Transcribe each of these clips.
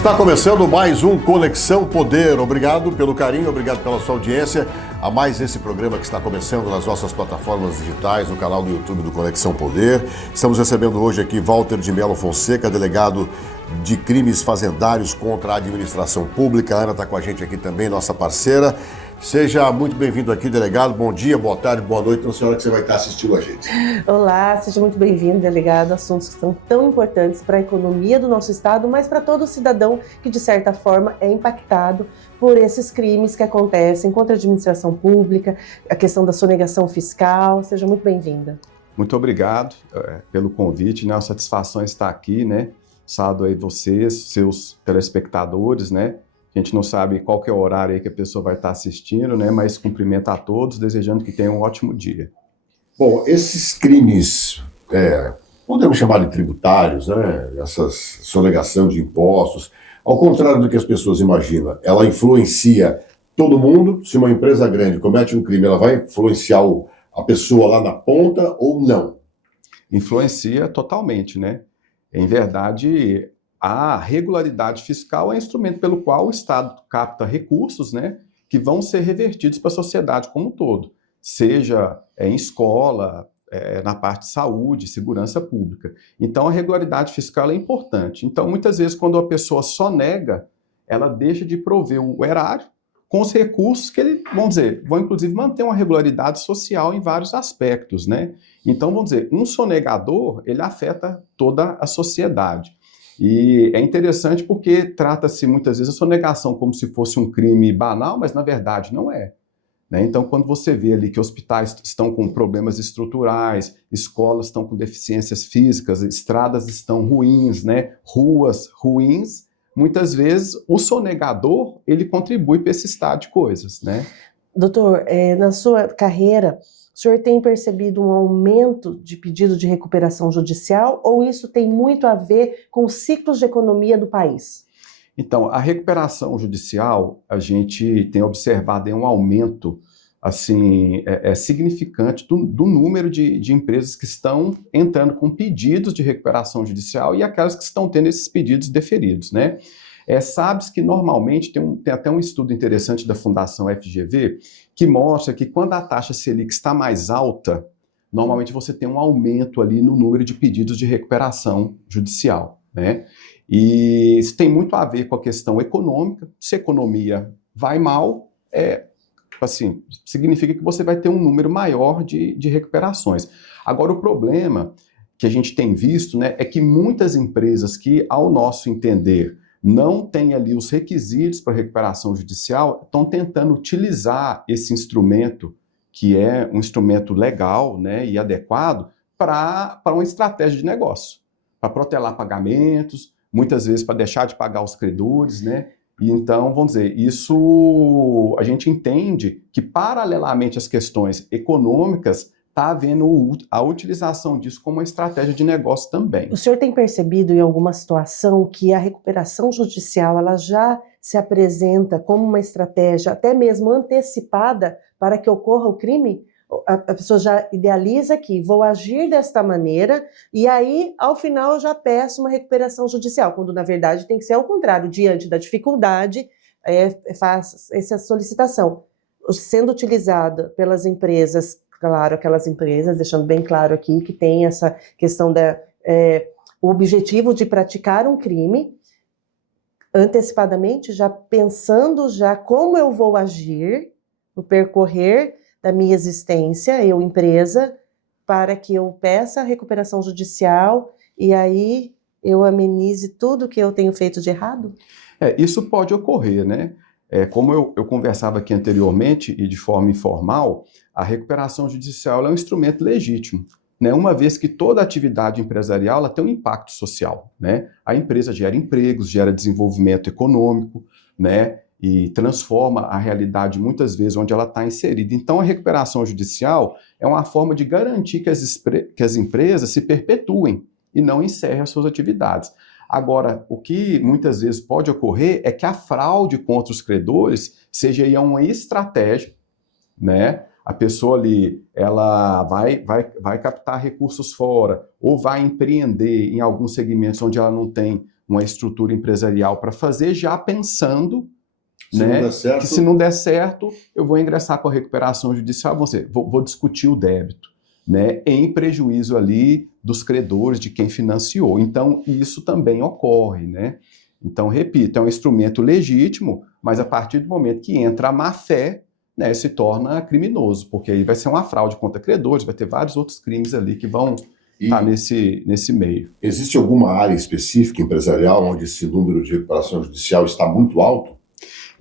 Está começando mais um Conexão Poder. Obrigado pelo carinho, obrigado pela sua audiência a mais esse programa que está começando nas nossas plataformas digitais, no canal do YouTube do Conexão Poder. Estamos recebendo hoje aqui Walter de Mello Fonseca, delegado de crimes fazendários contra a administração pública. A Ana está com a gente aqui também, nossa parceira. Seja muito bem-vindo aqui, delegado. Bom dia, boa tarde, boa noite. Então, senhora, que você vai estar assistindo a gente. Olá, seja muito bem-vindo, delegado. Assuntos que são tão importantes para a economia do nosso estado, mas para todo cidadão que, de certa forma, é impactado por esses crimes que acontecem contra a administração pública, a questão da sonegação fiscal. Seja muito bem-vinda. Muito obrigado pelo convite, né? A satisfação está aqui, né? Sábado aí vocês, seus telespectadores, né? A gente não sabe qual que é o horário aí que a pessoa vai estar assistindo, né? Mas cumprimento a todos, desejando que tenham um ótimo dia. Bom, esses crimes, podemos chamar de tributários, né? Essas sonegação de impostos, ao contrário do que as pessoas imaginam, ela influencia todo mundo. Se uma empresa grande comete um crime, ela vai influenciar a pessoa lá na ponta ou não? Influencia totalmente, né? Em verdade, a regularidade fiscal é um instrumento pelo qual o Estado capta recursos, né, que vão ser revertidos para a sociedade como um todo, seja em escola, na parte de saúde, segurança pública. Então, a regularidade fiscal é importante. Então, muitas vezes, quando a pessoa só nega, ela deixa de prover o erário com os recursos que ele, vamos dizer, vão inclusive manter uma regularidade social em vários aspectos, né? Então, vamos dizer, um sonegador, ele afeta toda a sociedade. E é interessante porque trata-se muitas vezes a sonegação como se fosse um crime banal, mas na verdade não é, né? Então, quando você vê ali que hospitais estão com problemas estruturais, escolas estão com deficiências físicas, estradas estão ruins, né? Ruas ruins, muitas vezes o sonegador ele contribui para esse estado de coisas, né? Doutor, na sua carreira, o senhor tem percebido um aumento de pedido de recuperação judicial ou isso tem muito a ver com os ciclos de economia do país? Então, a recuperação judicial, a gente tem observado um aumento assim, significante do número de empresas que estão entrando com pedidos de recuperação judicial e aquelas que estão tendo esses pedidos deferidos, né? Sabe-se que normalmente tem até um estudo interessante da Fundação FGV que mostra que quando a taxa Selic está mais alta, normalmente você tem um aumento ali no número de pedidos de recuperação judicial, né? E isso tem muito a ver com a questão econômica. Se a economia vai mal, assim, significa que você vai ter um número maior de recuperações. Agora, o problema que a gente tem visto, né, é que muitas empresas que, ao nosso entender, não têm ali os requisitos para recuperação judicial, estão tentando utilizar esse instrumento, que é um instrumento legal, né, e adequado, para uma estratégia de negócio, para protelar pagamentos, muitas vezes para deixar de pagar os credores, né? E então, vamos dizer, isso a gente entende que, paralelamente às questões econômicas, está havendo a utilização disso como uma estratégia de negócio também. O senhor tem percebido em alguma situação que a recuperação judicial ela já se apresenta como uma estratégia até mesmo antecipada para que ocorra o crime? A pessoa já idealiza que vou agir desta maneira e aí, ao final, eu já peço uma recuperação judicial, quando na verdade tem que ser ao contrário, diante da dificuldade, faz essa solicitação. Sendo utilizada pelas empresas, claro, aquelas empresas, deixando bem claro aqui que tem essa questão o objetivo de praticar um crime, antecipadamente, já pensando já como eu vou agir no percorrer da minha existência, eu empresa, para que eu peça a recuperação judicial e aí eu amenize tudo que eu tenho feito de errado? Isso pode ocorrer, né? Como eu conversava aqui anteriormente e de forma informal, a recuperação judicial é um instrumento legítimo, né? Uma vez que toda atividade empresarial ela tem um impacto social, né? A empresa gera empregos, gera desenvolvimento econômico, né? E transforma a realidade muitas vezes onde ela está inserida. Então, a recuperação judicial é uma forma de garantir que as empresas se perpetuem e não encerrem as suas atividades. Agora, o que muitas vezes pode ocorrer é que a fraude contra os credores seja aí uma estratégia, né? A pessoa ali, ela vai captar recursos fora ou vai empreender em alguns segmentos onde ela não tem uma estrutura empresarial para fazer, já pensando, Se né, não der certo... que se não der certo, eu vou ingressar com a recuperação judicial, vou discutir o débito, né, em prejuízo ali dos credores, de quem financiou. Então, isso também ocorre, né? Então, repito, é um instrumento legítimo, mas a partir do momento que entra a má-fé, né, se torna criminoso, porque aí vai ser uma fraude contra credores, vai ter vários outros crimes ali que vão estar nesse meio. Existe alguma área específica empresarial onde esse número de recuperação judicial está muito alto?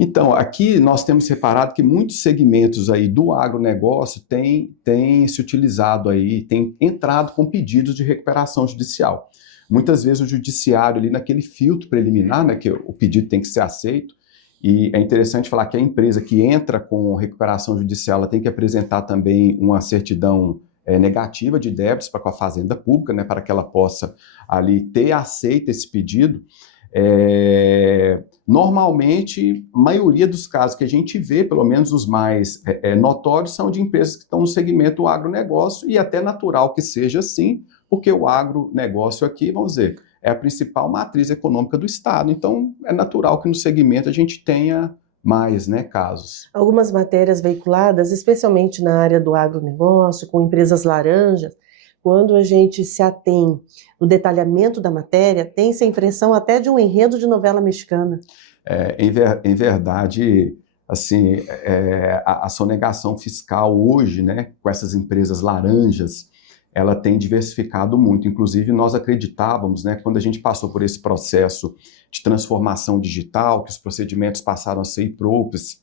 Então, aqui nós temos reparado que muitos segmentos aí do agronegócio têm se utilizado aí, têm entrado com pedidos de recuperação judicial. Muitas vezes o judiciário ali naquele filtro preliminar, né, que o pedido tem que ser aceito, e é interessante falar que a empresa que entra com recuperação judicial, ela tem que apresentar também uma certidão negativa de débitos para com a Fazenda Pública, né, para que ela possa ali ter aceito esse pedido. Normalmente, a maioria dos casos que a gente vê, pelo menos os mais notórios, são de empresas que estão no segmento agronegócio, e até natural que seja assim, porque o agronegócio aqui, vamos dizer, é a principal matriz econômica do Estado. Então, é natural que no segmento a gente tenha mais, né, casos. Algumas matérias veiculadas, especialmente na área do agronegócio, com empresas laranjas, quando a gente se atém no detalhamento da matéria, tem-se a impressão até de um enredo de novela mexicana. Em verdade, assim, a sonegação fiscal hoje, né, com essas empresas laranjas, ela tem diversificado muito. Inclusive, nós acreditávamos, né, quando a gente passou por esse processo de transformação digital, que os procedimentos passaram a ser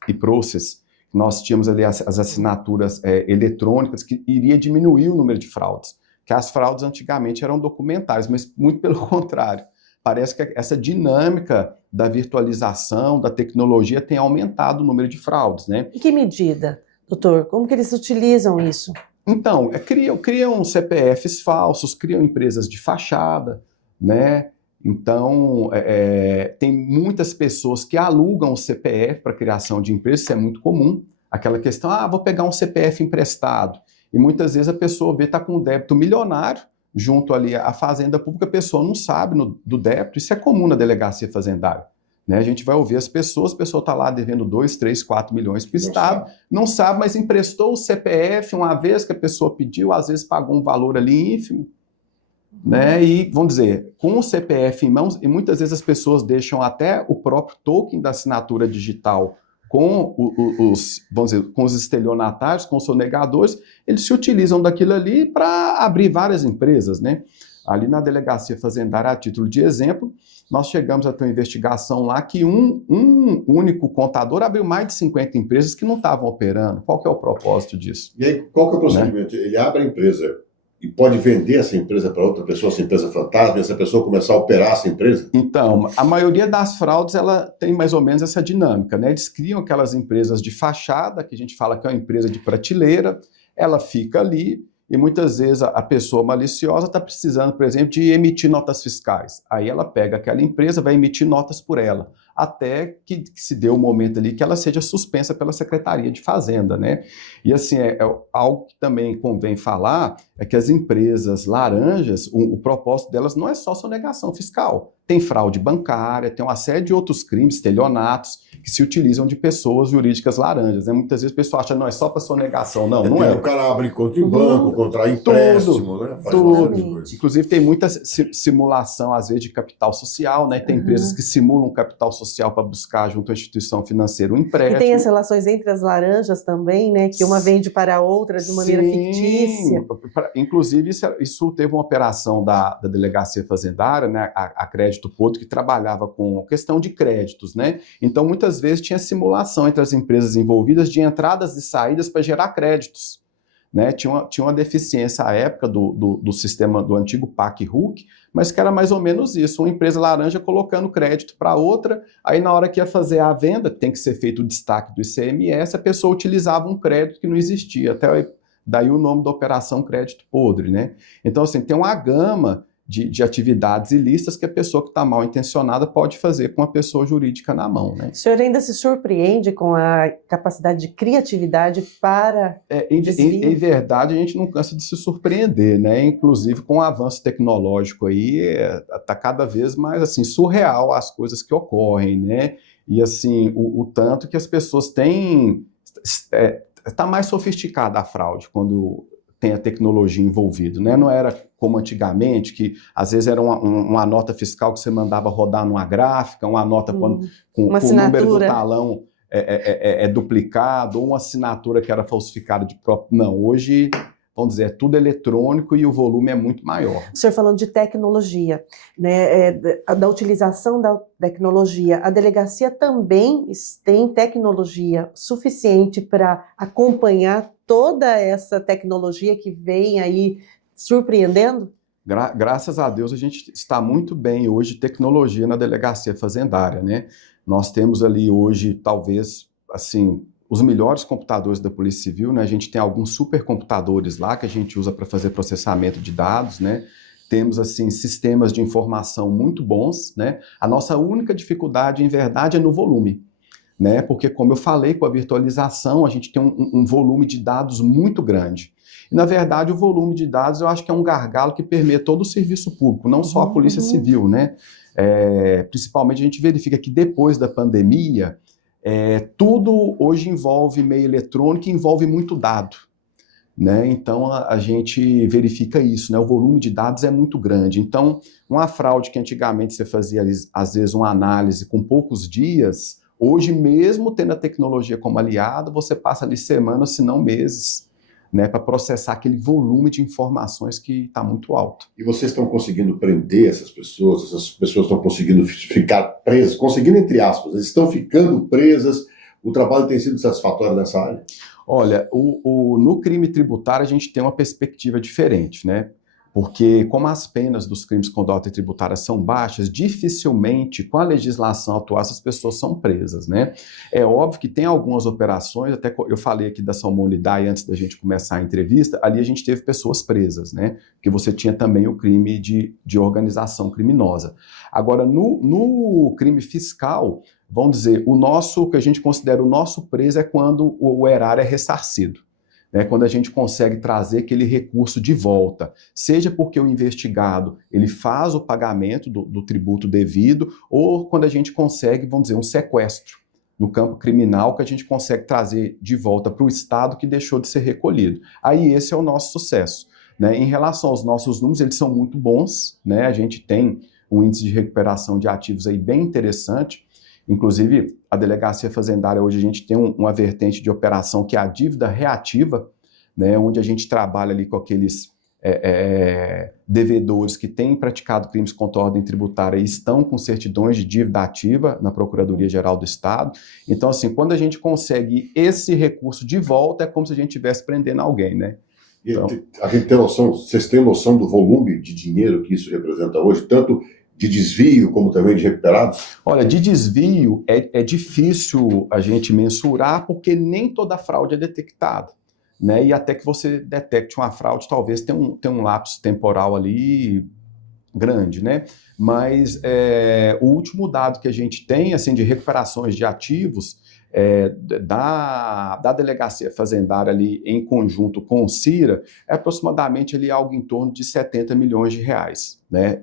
e-process, nós tínhamos ali as assinaturas eletrônicas, que iria diminuir o número de fraudes. Que as fraudes antigamente eram documentais, mas muito pelo contrário. Parece que essa dinâmica da virtualização, da tecnologia, tem aumentado o número de fraudes, né? Em que medida, doutor? Como que eles utilizam isso? Então, criam CPFs falsos, criam empresas de fachada, né? Então, tem muitas pessoas que alugam o CPF para criação de empresas, isso é muito comum. Aquela questão, vou pegar um CPF emprestado. E muitas vezes a pessoa está com um débito milionário junto ali à Fazenda Pública, a pessoa não sabe do débito, isso é comum na delegacia fazendária. Né? A gente vai ouvir as pessoas, a pessoa está lá devendo 2, 3, 4 milhões para o Estado, não sabe, mas emprestou o CPF uma vez que a pessoa pediu, às vezes pagou um valor ali ínfimo, né? E, vamos dizer, com o CPF em mãos, e muitas vezes as pessoas deixam até o próprio token da assinatura digital com com os estelionatários, com os sonegadores, eles se utilizam daquilo ali para abrir várias empresas, né? Ali na delegacia fazendária, a título de exemplo, nós chegamos a ter uma investigação lá que um único contador abriu mais de 50 empresas que não estavam operando. Qual que é o propósito disso? E aí, qual que é o procedimento? Né? Ele abre a empresa e pode vender essa empresa para outra pessoa, essa empresa fantasma, essa pessoa começar a operar essa empresa? Então, a maioria das fraudes, ela tem mais ou menos essa dinâmica, né? Eles criam aquelas empresas de fachada, que a gente fala que é uma empresa de prateleira, ela fica ali, e muitas vezes a pessoa maliciosa está precisando, por exemplo, de emitir notas fiscais. Aí ela pega aquela empresa, vai emitir notas por ela, até que se dê o momento ali que ela seja suspensa pela Secretaria de Fazenda, né? E assim, algo que também convém falar é que as empresas laranjas, o propósito delas não é só sonegação fiscal. Tem fraude bancária, tem uma série de outros crimes, estelionatos, que se utilizam de pessoas jurídicas laranjas, né? Muitas vezes o pessoal acha, não, é só para sonegação. Não é. O cara abre conta em banco, contrai empréstimo, né? Faz uma série de coisas. Inclusive tem muita simulação, às vezes, de capital social, né? Tem empresas que simulam capital social para buscar junto à instituição financeira um empréstimo. E tem as relações entre as laranjas também, né? Que uma vende para a outra de maneira fictícia. Inclusive, isso teve uma operação da delegacia fazendária, né? A Crédito Podre, que trabalhava com questão de créditos, né? Então, muitas vezes tinha simulação entre as empresas envolvidas de entradas e saídas para gerar créditos. Né? Tinha uma deficiência à época do sistema do antigo PAC-RUC, mas que era mais ou menos isso, uma empresa laranja colocando crédito para outra, aí na hora que ia fazer a venda, tem que ser feito o destaque do ICMS, a pessoa utilizava um crédito que não existia, até daí o nome da operação crédito podre, né? Então, assim, tem uma gama de atividades ilícitas que a pessoa que está mal intencionada pode fazer com a pessoa jurídica na mão, né? O senhor ainda se surpreende com a capacidade de criatividade para em verdade, a gente não cansa de se surpreender, né? Inclusive com o avanço tecnológico aí, está cada vez mais assim, surreal as coisas que ocorrem, né? E assim, o tanto que as pessoas têm... Está mais sofisticada a fraude quando tem a tecnologia envolvida, né? Não era como antigamente, que às vezes era uma nota fiscal que você mandava rodar numa gráfica, uma nota com o número do talão duplicado, ou uma assinatura que era falsificada de próprio... Não, hoje, vamos dizer, é tudo eletrônico e o volume é muito maior. O senhor falando de tecnologia, né, da utilização da tecnologia, a delegacia também tem tecnologia suficiente para acompanhar toda essa tecnologia que vem aí surpreendendo? Graças a Deus a gente está muito bem hoje de tecnologia na delegacia fazendária, né? Nós temos ali hoje, talvez, assim, os melhores computadores da Polícia Civil, né? A gente tem alguns supercomputadores lá que a gente usa para fazer processamento de dados, né? Temos, assim, sistemas de informação muito bons, né? A nossa única dificuldade, em verdade, é no volume, né? Porque, como eu falei, com a virtualização, a gente tem um volume de dados muito grande. E, na verdade, o volume de dados, eu acho que é um gargalo que permeia todo o serviço público, não só a Polícia Civil, né? Principalmente, a gente verifica que depois da pandemia, tudo hoje envolve meio eletrônico e envolve muito dado, né? Então, a gente verifica isso, né? O volume de dados é muito grande. Então, uma fraude que antigamente você fazia, às vezes, uma análise com poucos dias, hoje, mesmo tendo a tecnologia como aliado, você passa ali semanas, se não meses, né, para processar aquele volume de informações que está muito alto. E vocês estão conseguindo prender essas pessoas estão conseguindo ficar presas, conseguindo entre aspas, eles estão ficando presas, o trabalho tem sido satisfatório nessa área? Olha, no crime tributário a gente tem uma perspectiva diferente, né? Porque como as penas dos crimes com conduta tributária são baixas, dificilmente, com a legislação atual, essas pessoas são presas, né? É óbvio que tem algumas operações, até eu falei aqui da Salmonidade antes da gente começar a entrevista, ali a gente teve pessoas presas, né? Porque você tinha também o crime de organização criminosa. Agora, no crime fiscal, vamos dizer, o que a gente considera o nosso preso é quando o erário é ressarcido. Quando a gente consegue trazer aquele recurso de volta, seja porque o investigado ele faz o pagamento do tributo devido, ou quando a gente consegue, vamos dizer, um sequestro no campo criminal que a gente consegue trazer de volta para o Estado que deixou de ser recolhido. Aí esse é o nosso sucesso, né? Em relação aos nossos números, eles são muito bons, né? A gente tem um índice de recuperação de ativos aí bem interessante. Inclusive, a delegacia fazendária hoje a gente tem uma vertente de operação que é a dívida reativa, né, onde a gente trabalha ali com aqueles devedores que têm praticado crimes contra a ordem tributária e estão com certidões de dívida ativa na Procuradoria-Geral do Estado. Então, assim, quando a gente consegue esse recurso de volta, é como se a gente estivesse prendendo alguém, né? Então, a gente tem noção, vocês têm noção do volume de dinheiro que isso representa hoje, tanto de desvio como também de recuperados? Olha, de desvio é difícil a gente mensurar porque nem toda fraude é detectada, né? E até que você detecte uma fraude, talvez tenha um lapso temporal ali grande, né? Mas o último dado que a gente tem, assim, de recuperações de ativos da delegacia fazendária ali em conjunto com o CIRA, é aproximadamente ali algo em torno de 70 milhões de reais, né,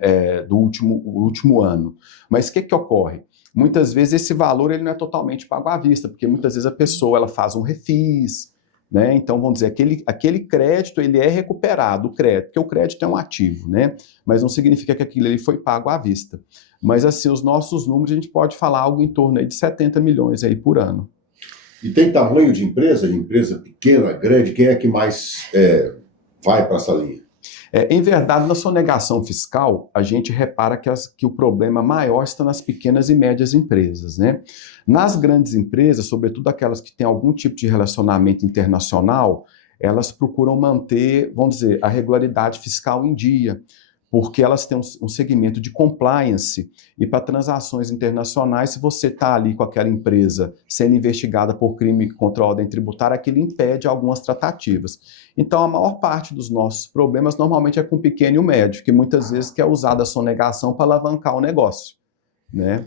do último ano. Mas o que ocorre? Muitas vezes esse valor ele não é totalmente pago à vista, porque muitas vezes a pessoa ela faz um refis, né? Então, vamos dizer, aquele crédito ele é recuperado, porque o crédito é um ativo, né? Mas não significa que aquilo ele foi pago à vista. Mas, assim, os nossos números, a gente pode falar algo em torno aí de 70 milhões aí por ano. E tem tamanho de empresa pequena, grande? Quem é que mais vai para essa linha? Em verdade, na sonegação fiscal, a gente repara que o problema maior está nas pequenas e médias empresas, né? Nas grandes empresas, sobretudo aquelas que têm algum tipo de relacionamento internacional, elas procuram manter, vamos dizer, a regularidade fiscal em dia, porque elas têm um segmento de compliance e para transações internacionais, se você está ali com aquela empresa sendo investigada por crime contra a ordem tributária, aquilo impede algumas tratativas. Então, a maior parte dos nossos problemas normalmente é com o pequeno e o médio, que muitas vezes quer usar da sonegação para alavancar o negócio, né?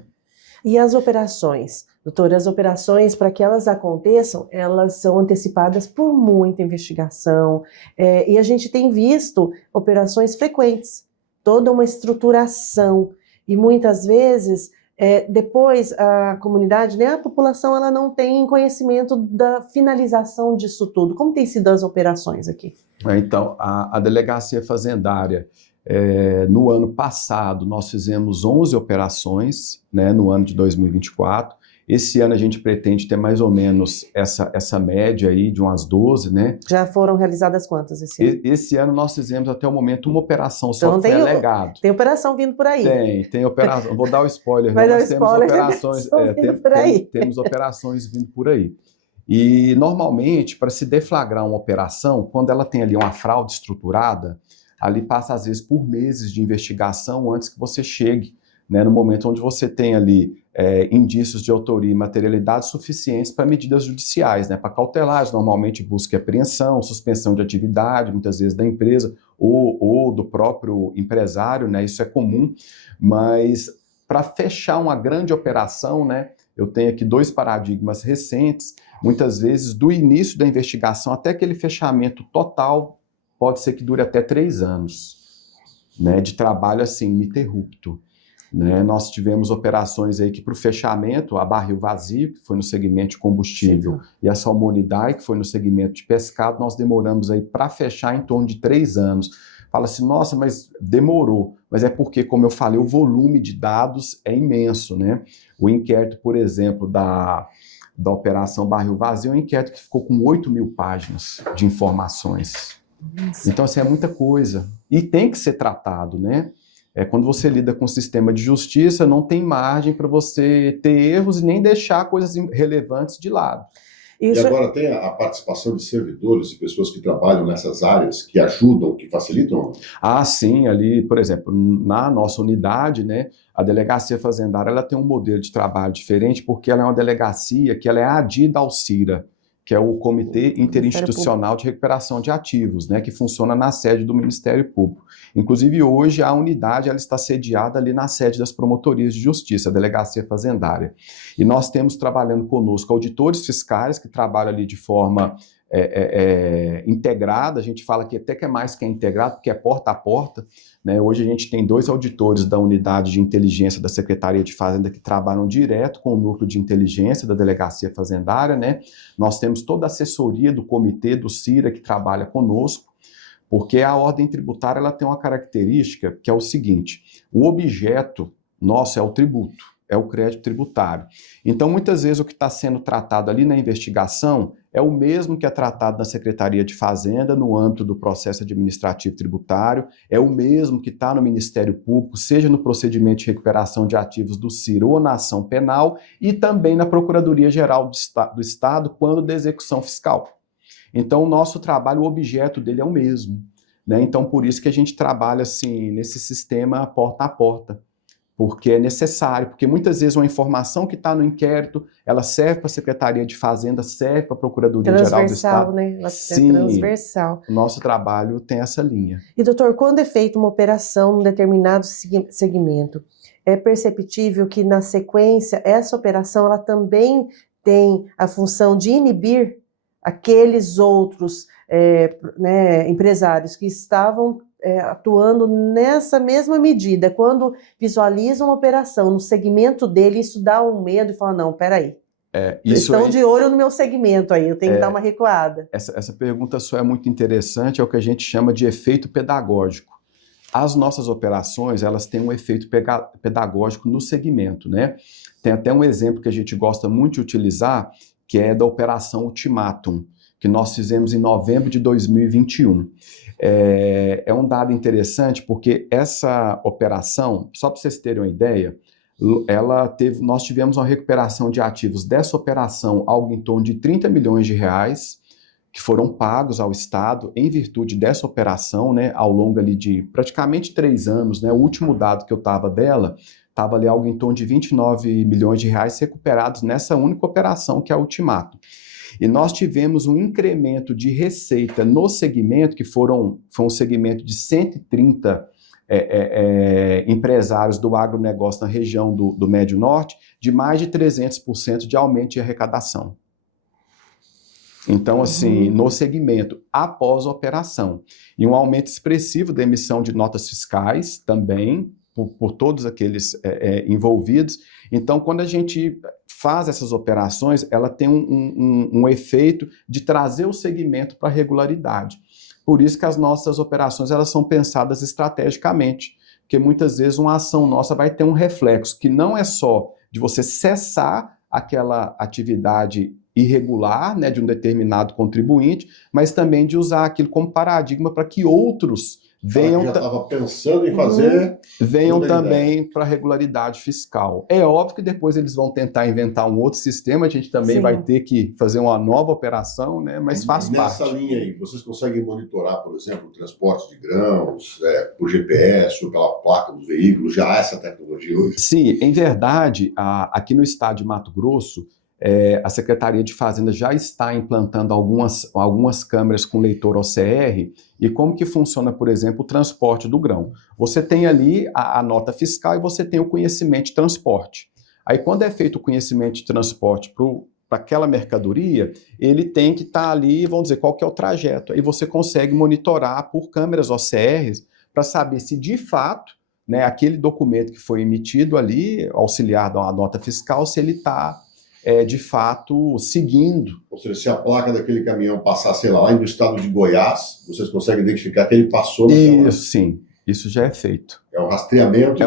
E as operações? Doutora, as operações, para que elas aconteçam, elas são antecipadas por muita investigação, e a gente tem visto operações frequentes, toda uma estruturação, e muitas vezes, depois a comunidade, né, a população, ela não tem conhecimento da finalização disso tudo. Como tem sido as operações aqui? Então, a Delegacia Fazendária, no ano passado, nós fizemos 11 operações, né, no ano de 2024. Esse ano a gente pretende ter mais ou menos essa média aí de umas 12, né? Já foram realizadas quantas esse ano? Esse ano nós fizemos até o momento uma operação só, Então, que foi alegado. Tem operação vindo por aí. Tem operação. Vou dar o spoiler. Vai dar nós o spoiler, temos operações, vindo por aí. temos operações vindo por aí. E normalmente, para se deflagrar uma operação, quando ela tem ali uma fraude estruturada, ali passa às vezes por meses de investigação antes que você chegue, né, no momento onde você tem ali indícios de autoria e materialidade suficientes para medidas judiciais, né, para cautelares, normalmente busca apreensão, suspensão de atividade, muitas vezes da empresa ou do próprio empresário, né, isso é comum, mas para fechar uma grande operação, né, eu tenho aqui 2 paradigmas recentes, muitas vezes do início da investigação até aquele fechamento total, pode ser que dure até 3 anos, né, de trabalho assim, ininterrupto. Né? Nós tivemos operações aí que para o fechamento, a Barril Vazio, que foi no segmento de combustível, e a Salmonidai, que foi no segmento de pescado, nós demoramos aí para fechar em torno de 3 anos. Fala assim, nossa, mas demorou. Mas é porque, como eu falei, o volume de dados é imenso, né? O inquérito, por exemplo, da Operação Barril Vazio, é um inquérito que ficou com 8.000 páginas de informações. Nossa. Então, assim, é muita coisa. E tem que ser tratado, né? Quando você lida com o sistema de justiça, não tem margem para você ter erros e nem deixar coisas relevantes de lado. E agora tem a participação de servidores e pessoas que trabalham nessas áreas, que ajudam, que facilitam? Ah, sim, ali, por exemplo, na nossa unidade, né, a Delegacia Fazendária, ela tem um modelo de trabalho diferente, porque ela é uma delegacia que ela é adida ao CIRA, que é o Comitê Interinstitucional de Recuperação de Ativos, né, que funciona na sede do Ministério Público. Inclusive, hoje, a unidade ela está sediada ali na sede das Promotorias de Justiça, a Delegacia Fazendária. E nós temos trabalhando conosco auditores fiscais, que trabalham ali de forma integrada, a gente fala que até que é mais que é integrado, porque é porta a porta, né? Hoje a gente tem 2 auditores da unidade de inteligência da Secretaria de Fazenda que trabalham direto com o núcleo de inteligência da Delegacia Fazendária, né? Nós temos toda a assessoria do comitê do CIRA que trabalha conosco, porque a ordem tributária ela tem uma característica que é o seguinte, o objeto nosso é o tributo, é o crédito tributário. Então, muitas vezes o que está sendo tratado ali na investigação é o mesmo que é tratado na Secretaria de Fazenda no âmbito do processo administrativo tributário, é o mesmo que está no Ministério Público, seja no procedimento de recuperação de ativos do CIR ou na ação penal, e também na Procuradoria-Geral do Estado, quando da execução fiscal. Então, o nosso trabalho, o objeto dele é o mesmo, né? Então, por isso que a gente trabalha assim, nesse sistema porta a porta, porque é necessário, porque muitas vezes uma informação que está no inquérito, ela serve para a Secretaria de Fazenda, serve para a Procuradoria-Geral do Estado. Transversal, né? Ela Sim, é transversal. O nosso trabalho tem essa linha. E, doutor, quando é feita uma operação num determinado segmento, é perceptível que, na sequência, essa operação ela também tem a função de inibir aqueles outros empresários que estavam atuando nessa mesma medida. Quando visualizam uma operação no segmento dele, isso dá um medo e fala, não, peraí, estão de olho no meu segmento aí, eu tenho que dar uma recuada. Essa pergunta sua é muito interessante, é o que a gente chama de efeito pedagógico. As nossas operações, elas têm um efeito pedagógico no segmento, né? Tem até um exemplo que a gente gosta muito de utilizar, que é da Operação Ultimatum, que nós fizemos em novembro de 2021. É um dado interessante porque essa operação, só para vocês terem uma ideia, nós tivemos uma recuperação de ativos dessa operação, algo em torno de 30 milhões de reais, que foram pagos ao Estado em virtude dessa operação, né, ao longo ali de praticamente 3 anos, né, o último dado que eu estava dela, estava ali algo em torno de 29 milhões de reais recuperados nessa única operação que é a Ultimato. E nós tivemos um incremento de receita no segmento, que foi um segmento de 130 empresários do agronegócio na região do Médio Norte, de mais de 300% de aumento de arrecadação. Então, assim, no segmento, após a operação. E um aumento expressivo da emissão de notas fiscais também, por todos aqueles envolvidos. Então, quando a gente faz essas operações, ela tem um efeito de trazer o segmento para a regularidade. Por isso que as nossas operações elas são pensadas estrategicamente, porque muitas vezes uma ação nossa vai ter um reflexo, que não é só de você cessar aquela atividade irregular, né, de um determinado contribuinte, mas também de usar aquilo como paradigma para que outros venham, já estava pensando em fazer, venham também para a regularidade fiscal. É óbvio que depois eles vão tentar inventar um outro sistema, a gente também vai ter que fazer uma nova operação, né, mas faz parte. Nessa linha aí, vocês conseguem monitorar, por exemplo, o transporte de grãos, por GPS, ou pela placa dos veículos, já há essa tecnologia hoje? Sim, em verdade, aqui no estado de Mato Grosso, a Secretaria de Fazenda já está implantando algumas câmeras com leitor OCR. E como que funciona, por exemplo, o transporte do grão? Você tem ali a nota fiscal e você tem o conhecimento de transporte. Aí quando é feito o conhecimento de transporte para aquela mercadoria, ele tem que estar ali, vamos dizer, qual que é o trajeto. Aí você consegue monitorar por câmeras OCRs para saber se de fato, né, aquele documento que foi emitido ali, auxiliado a nota fiscal, se ele está de fato seguindo. Ou seja, se a placa daquele caminhão passar, sei lá no estado de Goiás, vocês conseguem identificar que ele passou naquela... Isso, sim. Isso já é feito. É um rastreamento.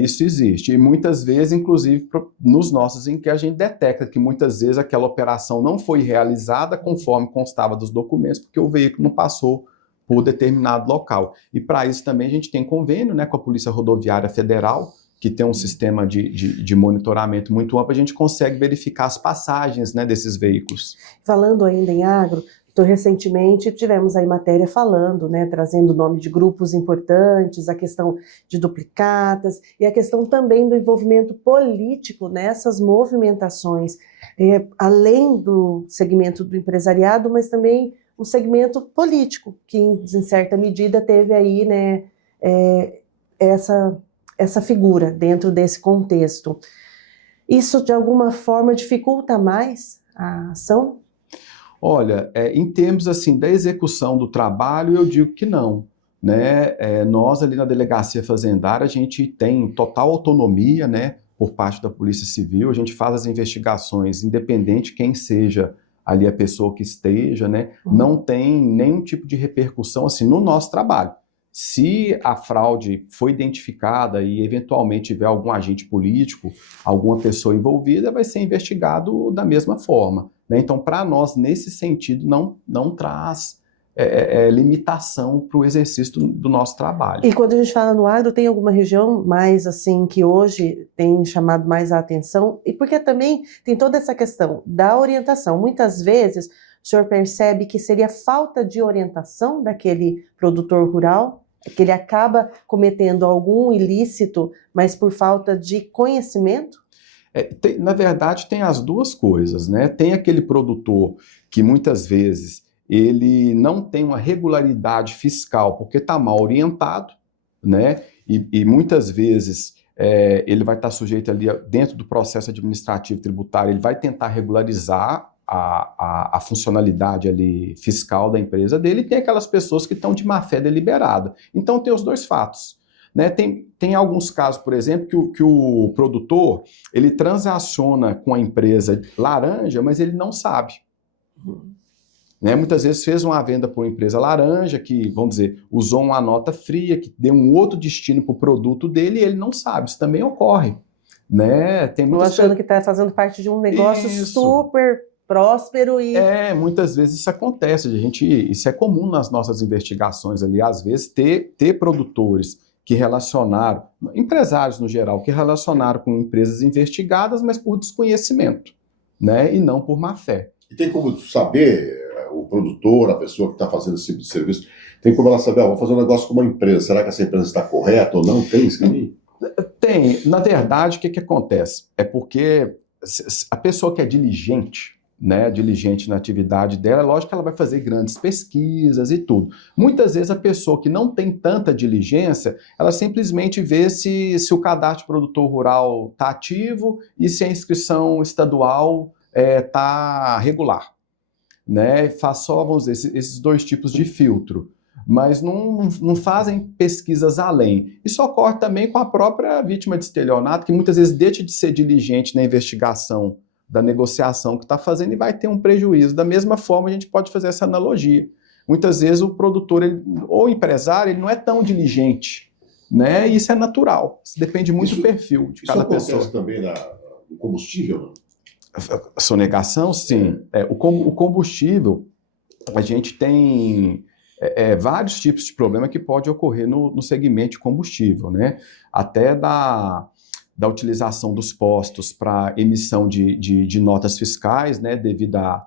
Isso existe. E muitas vezes, inclusive, nos nossos, em que a gente detecta que muitas vezes aquela operação não foi realizada conforme constava dos documentos, porque o veículo não passou por determinado local. E para isso também a gente tem convênio, né, com a Polícia Rodoviária Federal, que tem um sistema de monitoramento muito amplo, a gente consegue verificar as passagens, né, desses veículos. Falando ainda em agro, recentemente tivemos aí matéria falando, né, trazendo o nome de grupos importantes, a questão de duplicatas e a questão também do envolvimento político nessas movimentações, além do segmento do empresariado, mas também o segmento político, que em certa medida teve aí, né, essa figura dentro desse contexto. Isso, de alguma forma, dificulta mais a ação? Olha, em termos assim da execução do trabalho, eu digo que não. Né? Nós ali na Delegacia Fazendária, a gente tem total autonomia, né, por parte da Polícia Civil, a gente faz as investigações independente quem seja ali a pessoa que esteja, né? Não tem nenhum tipo de repercussão assim no nosso trabalho. Se a fraude foi identificada e eventualmente tiver algum agente político, alguma pessoa envolvida, vai ser investigado da mesma forma. Né? Então, para nós, nesse sentido, não traz limitação para o exercício do nosso trabalho. E quando a gente fala no agro, tem alguma região mais assim que hoje tem chamado mais a atenção? E porque também tem toda essa questão da orientação. Muitas vezes o senhor percebe que seria falta de orientação daquele produtor rural, que ele acaba cometendo algum ilícito, mas por falta de conhecimento? Na verdade, tem as duas coisas, né? Tem aquele produtor que muitas vezes ele não tem uma regularidade fiscal porque está mal orientado, né? E muitas vezes ele vai estar sujeito ali dentro do processo administrativo tributário, ele vai tentar regularizar a funcionalidade ali fiscal da empresa dele, e tem aquelas pessoas que estão de má-fé deliberada. Então tem os dois fatos. Né? Tem alguns casos, por exemplo, que o produtor ele transaciona com a empresa laranja, mas ele não sabe. Né? Muitas vezes fez uma venda por uma empresa laranja, que, vamos dizer, usou uma nota fria, que deu um outro destino para o produto dele e ele não sabe. Isso também ocorre. Né? Tem muitas achando que está fazendo parte de um negócio super próspero e... muitas vezes isso acontece. Isso é comum nas nossas investigações ali, às vezes, ter produtores que relacionaram, empresários no geral, que relacionaram com empresas investigadas, mas por desconhecimento, né? E não por má fé. E tem como saber o produtor, a pessoa que está fazendo esse tipo de serviço, tem como ela saber, vou fazer um negócio com uma empresa, será que essa empresa está correta ou não? Tem esse caminho? Tem. Na verdade, o que acontece? É porque a pessoa que é diligente, né, diligente na atividade dela, é lógico que ela vai fazer grandes pesquisas e tudo. Muitas vezes a pessoa que não tem tanta diligência, ela simplesmente vê se o cadastro de produtor rural está ativo e se a inscrição estadual está regular, né? Faz só, vamos dizer, esses dois tipos de filtro, mas não fazem pesquisas além. Isso ocorre também com a própria vítima de estelionato, que muitas vezes deixa de ser diligente na investigação da negociação que está fazendo e vai ter um prejuízo. Da mesma forma, a gente pode fazer essa analogia. Muitas vezes o produtor ou o empresário ele não é tão diligente, né? E isso é natural. Isso depende muito do perfil de cada pessoa. Isso acontece também no combustível, não? A sonegação, sim. O combustível, a gente tem vários tipos de problema que pode ocorrer no segmento de combustível, né? Até da utilização dos postos para emissão de notas fiscais, né, devido a...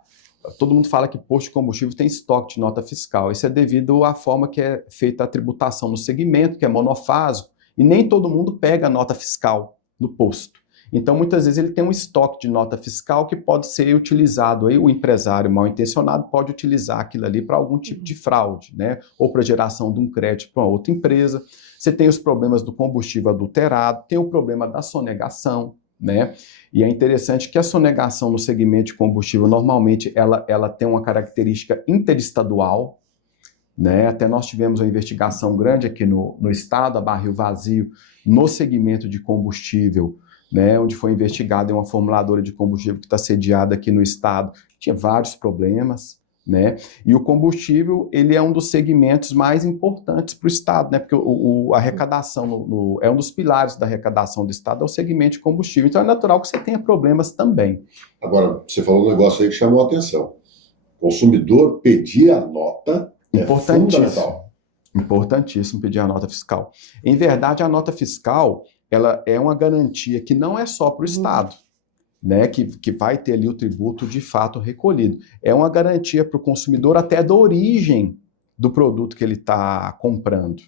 Todo mundo fala que posto de combustível tem estoque de nota fiscal. Isso é devido à forma que é feita a tributação no segmento, que é monofásico, e nem todo mundo pega a nota fiscal no posto. Então, muitas vezes, ele tem um estoque de nota fiscal que pode ser utilizado. Aí, o empresário mal intencionado pode utilizar aquilo ali para algum tipo de fraude, né, ou para geração de um crédito para uma outra empresa. Você tem os problemas do combustível adulterado, tem o problema da sonegação, né? E é interessante que a sonegação no segmento de combustível, normalmente, ela tem uma característica interestadual, né? Até nós tivemos uma investigação grande aqui no estado, a Barril Vazio, no segmento de combustível, né? Onde foi investigada uma formuladora de combustível que está sediada aqui no estado, tinha vários problemas, né? E o combustível, ele é um dos segmentos mais importantes para o Estado, né? Porque a arrecadação é um dos pilares da arrecadação do Estado, é o segmento de combustível. Então é natural que você tenha problemas também. Agora, você falou um negócio aí que chamou a atenção. O consumidor pedir a nota é fundamental. Importantíssimo pedir a nota fiscal. Em verdade, a nota fiscal, ela é uma garantia que não é só para o Estado, né, que vai ter ali o tributo de fato recolhido. É uma garantia para o consumidor até da origem do produto que ele está comprando,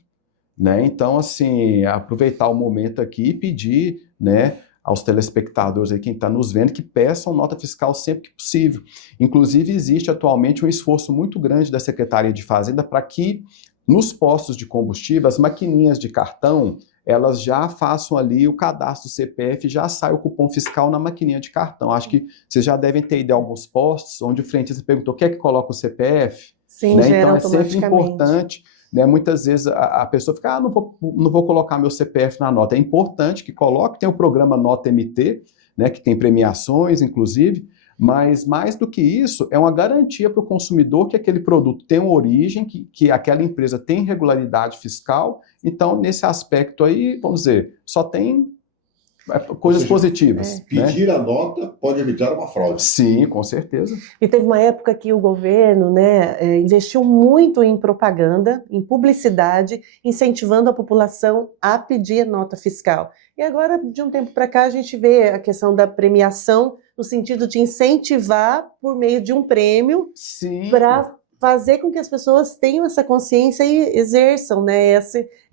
né? Então, assim, aproveitar o momento aqui e pedir, né, aos telespectadores aí, quem está nos vendo, que peçam nota fiscal sempre que possível. Inclusive, existe atualmente um esforço muito grande da Secretaria de Fazenda para que nos postos de combustível, as maquininhas de cartão, elas já façam ali o cadastro do CPF, já sai o cupom fiscal na maquininha de cartão. Acho que vocês já devem ter ido a alguns postos onde o frentista perguntou, quer que coloque o CPF? Sim, né? gera Então é sempre automaticamente. importante, né? Muitas vezes a pessoa fica, não vou colocar meu CPF na nota. É importante que coloque, tem o programa Nota MT, né, que tem premiações, inclusive, mas mais do que isso, é uma garantia para o consumidor que aquele produto tem uma origem, que aquela empresa tem regularidade fiscal. Então, nesse aspecto aí, vamos dizer, só tem coisas positivas. Pedir a nota pode evitar uma fraude. Sim, com certeza. E teve uma época que o governo, né, investiu muito em propaganda, em publicidade, incentivando a população a pedir a nota fiscal. E agora, de um tempo para cá, a gente vê a questão da premiação no sentido de incentivar por meio de um prêmio para fazer com que as pessoas tenham essa consciência e exerçam, né,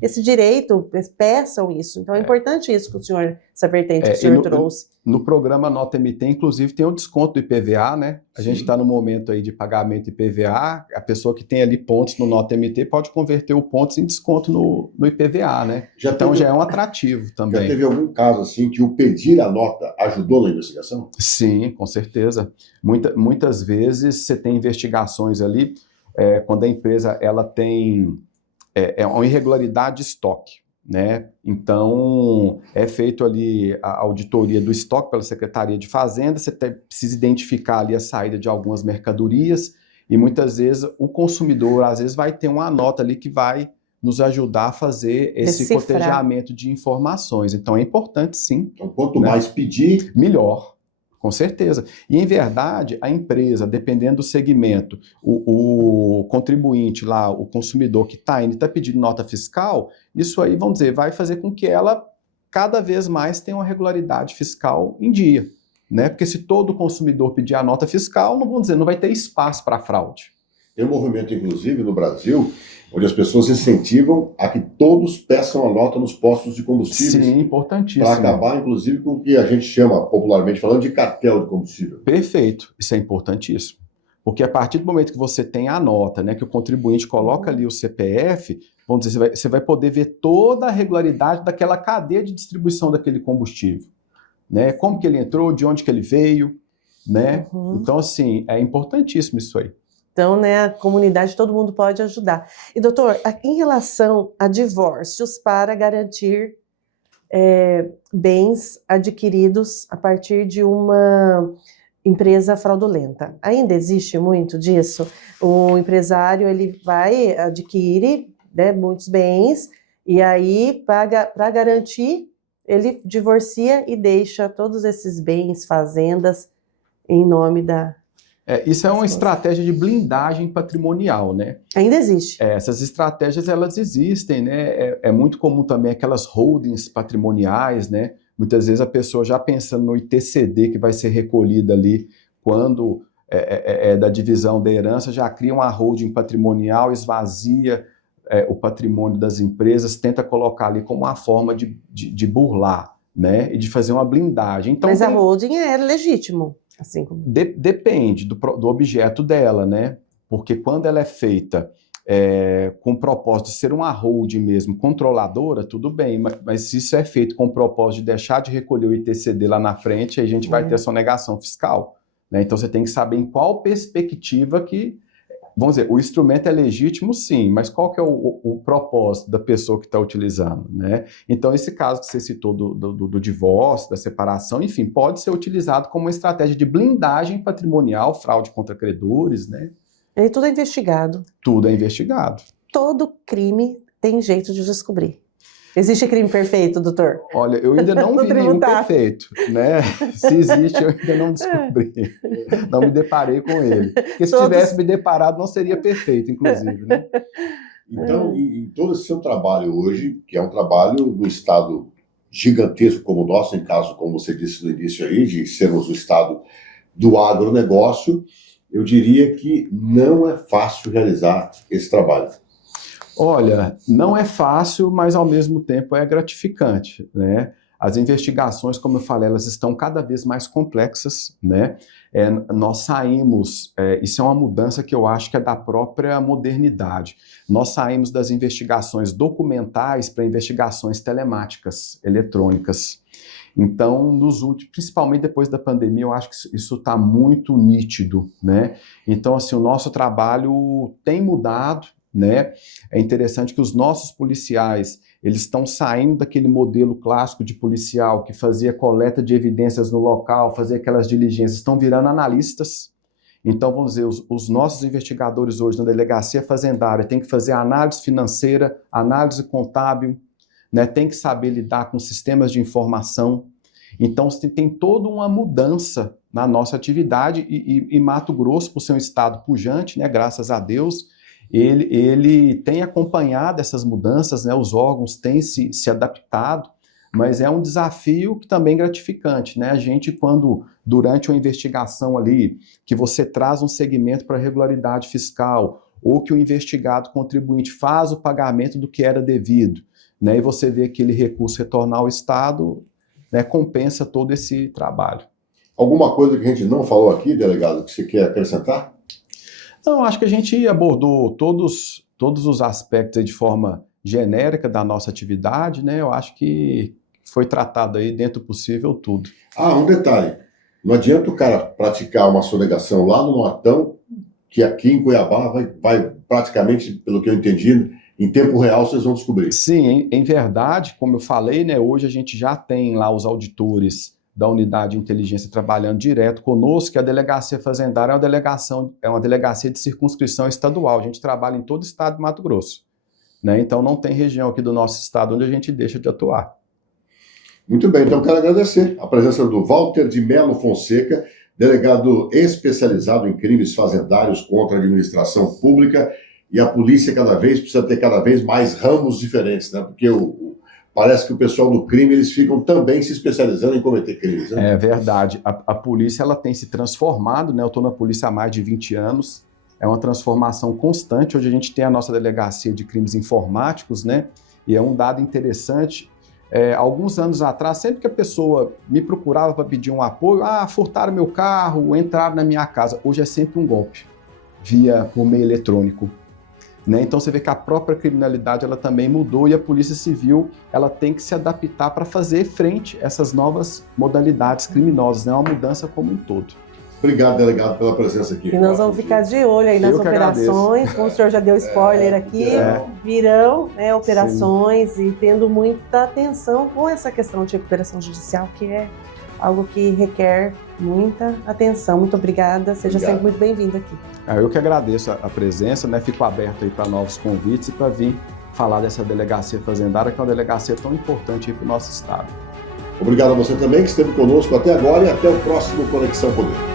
esse direito, peçam isso. Então é importante isso que o senhor, essa vertente que o senhor trouxe. No programa Nota MT, inclusive, tem o desconto do IPVA, né? A gente está no momento aí de pagamento IPVA, a pessoa que tem ali pontos no Nota MT pode converter o pontos em desconto no IPVA, né? Então já é um atrativo também. Já teve algum caso assim que o pedir a nota ajudou na investigação? Sim, com certeza. Muitas vezes você tem investigações ali, quando a empresa ela tem uma irregularidade de estoque, né? Então, é feito ali a auditoria do estoque pela Secretaria de Fazenda, você precisa identificar ali a saída de algumas mercadorias e muitas vezes o consumidor, às vezes, vai ter uma nota ali que vai nos ajudar a fazer esse cotejamento de informações. Então, é importante, sim. Então, quanto mais pedir, melhor. Com certeza. E, em verdade, a empresa, dependendo do segmento, o contribuinte lá, o consumidor que está indo e está pedindo nota fiscal, isso aí, vamos dizer, vai fazer com que ela cada vez mais tenha uma regularidade fiscal em dia. né? Porque se todo consumidor pedir a nota fiscal, não vai ter espaço para fraude. Tem um movimento, inclusive, no Brasil, onde as pessoas incentivam a que todos peçam a nota nos postos de combustíveis. Sim, importantíssimo. Para acabar, inclusive, com o que a gente chama, popularmente falando, de cartel de combustível. Perfeito, isso é importantíssimo. Porque a partir do momento que você tem a nota, né, que o contribuinte coloca ali o CPF, vamos dizer, você vai poder ver toda a regularidade daquela cadeia de distribuição daquele combustível. Né? Como que ele entrou, de onde que ele veio, né? Então, assim, é importantíssimo isso aí. Então, né, a comunidade, todo mundo pode ajudar. E, doutor, em relação a divórcios para garantir bens adquiridos a partir de uma empresa fraudulenta, ainda existe muito disso? O empresário, ele vai adquirir, né, muitos bens, e aí, para garantir, ele divorcia e deixa todos esses bens, fazendas, em nome da... Isso é uma estratégia de blindagem patrimonial, né? Ainda existe. Essas estratégias, elas existem, né? É muito comum também aquelas holdings patrimoniais, né? Muitas vezes a pessoa já pensando no ITCD que vai ser recolhida ali quando da divisão da herança, já cria uma holding patrimonial, esvazia o patrimônio das empresas, tenta colocar ali como uma forma de burlar, né? E de fazer uma blindagem. Então, mas a holding é legítimo. Assim como... Depende do objeto dela, né? Porque quando ela é feita com o propósito de ser uma holding mesmo, controladora, tudo bem, mas se isso é feito com o propósito de deixar de recolher o ITCD lá na frente, aí a gente vai ter sonegação fiscal, né? Então você tem que saber em qual perspectiva que, vamos dizer, o instrumento é legítimo sim, mas qual que é o propósito da pessoa que está utilizando, né? Então esse caso que você citou do divórcio, da separação, enfim, pode ser utilizado como uma estratégia de blindagem patrimonial, fraude contra credores, né? E tudo é investigado. Tudo é investigado. Todo crime tem jeito de descobrir. Existe crime perfeito, doutor? Olha, eu ainda não vi nenhum perfeito, né? Se existe, eu ainda não descobri. Não me deparei com ele. Porque se tivesse me deparado, não seria perfeito, inclusive, né? Então, em todo esse seu trabalho hoje, que é um trabalho do Estado gigantesco como o nosso, em caso, como você disse no início aí, de sermos o Estado do agronegócio, eu diria que não é fácil realizar esse trabalho. Olha, não é fácil, mas ao mesmo tempo é gratificante, né? As investigações, como eu falei, elas estão cada vez mais complexas, né? Nós saímos, isso é uma mudança que eu acho que é da própria modernidade. Nós saímos das investigações documentais para investigações telemáticas, eletrônicas. Então, principalmente depois da pandemia, eu acho que isso está muito nítido, né? Então, assim, o nosso trabalho tem mudado, né? É interessante que os nossos policiais, eles estão saindo daquele modelo clássico de policial que fazia coleta de evidências no local, fazia aquelas diligências, estão virando analistas. Então, vamos dizer, os nossos investigadores hoje na delegacia fazendária têm que fazer análise financeira, análise contábil, né? Tem que saber lidar com sistemas de informação. Então, tem toda uma mudança na nossa atividade e Mato Grosso, por ser um estado pujante, né? Graças a Deus, ele tem acompanhado essas mudanças, né? Os órgãos têm se adaptado, mas é um desafio que também é gratificante, né? A gente, quando, durante uma investigação ali, que você traz um segmento para regularidade fiscal, ou que o investigado contribuinte faz o pagamento do que era devido, né? E você vê aquele recurso retornar ao Estado, né? Compensa todo esse trabalho. Alguma coisa que a gente não falou aqui, delegado, que você quer acrescentar? Não, acho que a gente abordou todos os aspectos de forma genérica da nossa atividade, né? Eu acho que foi tratado aí dentro do possível tudo. Um detalhe. Não adianta o cara praticar uma sonegação lá no Nortão, que aqui em Cuiabá vai praticamente, pelo que eu entendi, em tempo real vocês vão descobrir. Sim, em verdade, como eu falei, né? Hoje a gente já tem lá os auditores da unidade de inteligência trabalhando direto conosco, que a delegacia fazendária é uma delegacia de circunscrição estadual. A gente trabalha em todo o estado de Mato Grosso, né? Então não tem região aqui do nosso estado onde a gente deixa de atuar. Muito bem, então quero agradecer a presença do Walter de Melo Fonseca, delegado especializado em crimes fazendários contra a administração pública, e a polícia precisa ter cada vez mais ramos diferentes, né? Porque parece que o pessoal do crime, eles ficam também se especializando em cometer crimes, né? É verdade. A polícia, ela tem se transformado, né? Eu estou na polícia há mais de 20 anos. É uma transformação constante. Hoje a gente tem a nossa delegacia de crimes informáticos, né? E é um dado interessante. Alguns anos atrás, sempre que a pessoa me procurava para pedir um apoio, furtaram meu carro, entraram na minha casa. Hoje é sempre um golpe, por meio eletrônico. Né? Então você vê que a própria criminalidade ela também mudou e a Polícia Civil ela tem que se adaptar para fazer frente a essas novas modalidades criminosas, né? Uma mudança como um todo. Obrigado, delegado, pela presença aqui. E nós vamos ficar de olho aí nas operações, como o senhor já deu spoiler aqui, virão, né, operações e tendo muita atenção com essa questão de recuperação judicial, que é algo que requer muita atenção. Muito obrigada, seja sempre muito bem-vindo aqui. Eu que agradeço a presença, né? Fico aberto aí para novos convites e para vir falar dessa delegacia fazendária, que é uma delegacia tão importante para o nosso estado. Obrigado a você também que esteve conosco até agora e até o próximo Conexão Poder.